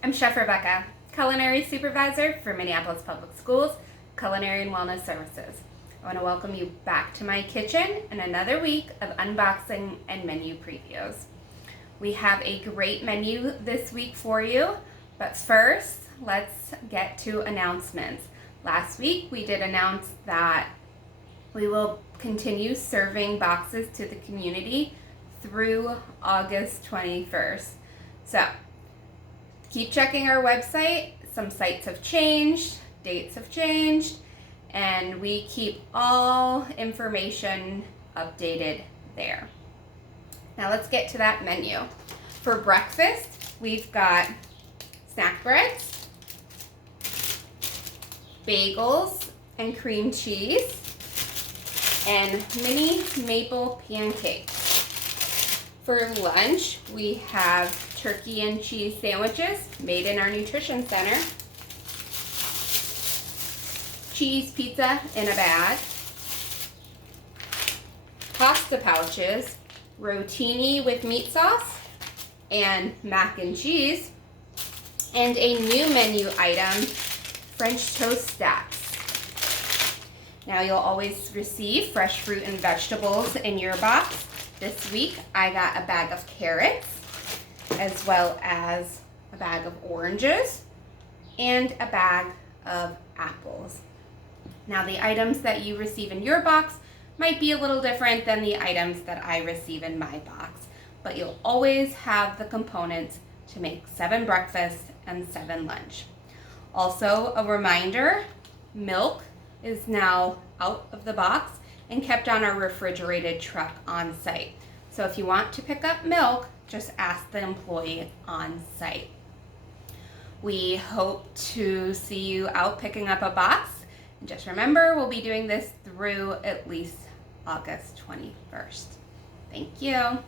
I'm Chef Rebecca, Culinary Supervisor for Minneapolis Public Schools, Culinary and Wellness Services. I want to welcome you back to my kitchen and another week of unboxing and menu previews. We have a great menu this week for you, but first, let's get to announcements. Last week, we did announce that we will continue serving boxes to the community through August 21st. So, keep checking our website. Some sites have changed, dates have changed, and we keep all information updated there. Now let's get to that menu. For breakfast, we've got snack breads, bagels and cream cheese, and mini maple pancakes. For lunch, we have turkey and cheese sandwiches made in our nutrition center, cheese pizza in a bag, pasta pouches, rotini with meat sauce, and mac and cheese, and a new menu item, French toast stacks. Now you'll always receive fresh fruit and vegetables in your box. This week I got a bag of carrots, as well as a bag of oranges and a bag of apples. Now the items that you receive in your box might be a little different than the items that I receive in my box, but you'll always have the components to make 7 breakfasts and 7 lunch. Also, a reminder, milk is now out of the box and kept on our refrigerated truck on site. So if you want to pick up milk, just ask the employee on site. We hope to see you out picking up a box. And just remember, we'll be doing this through at least August 21st. Thank you.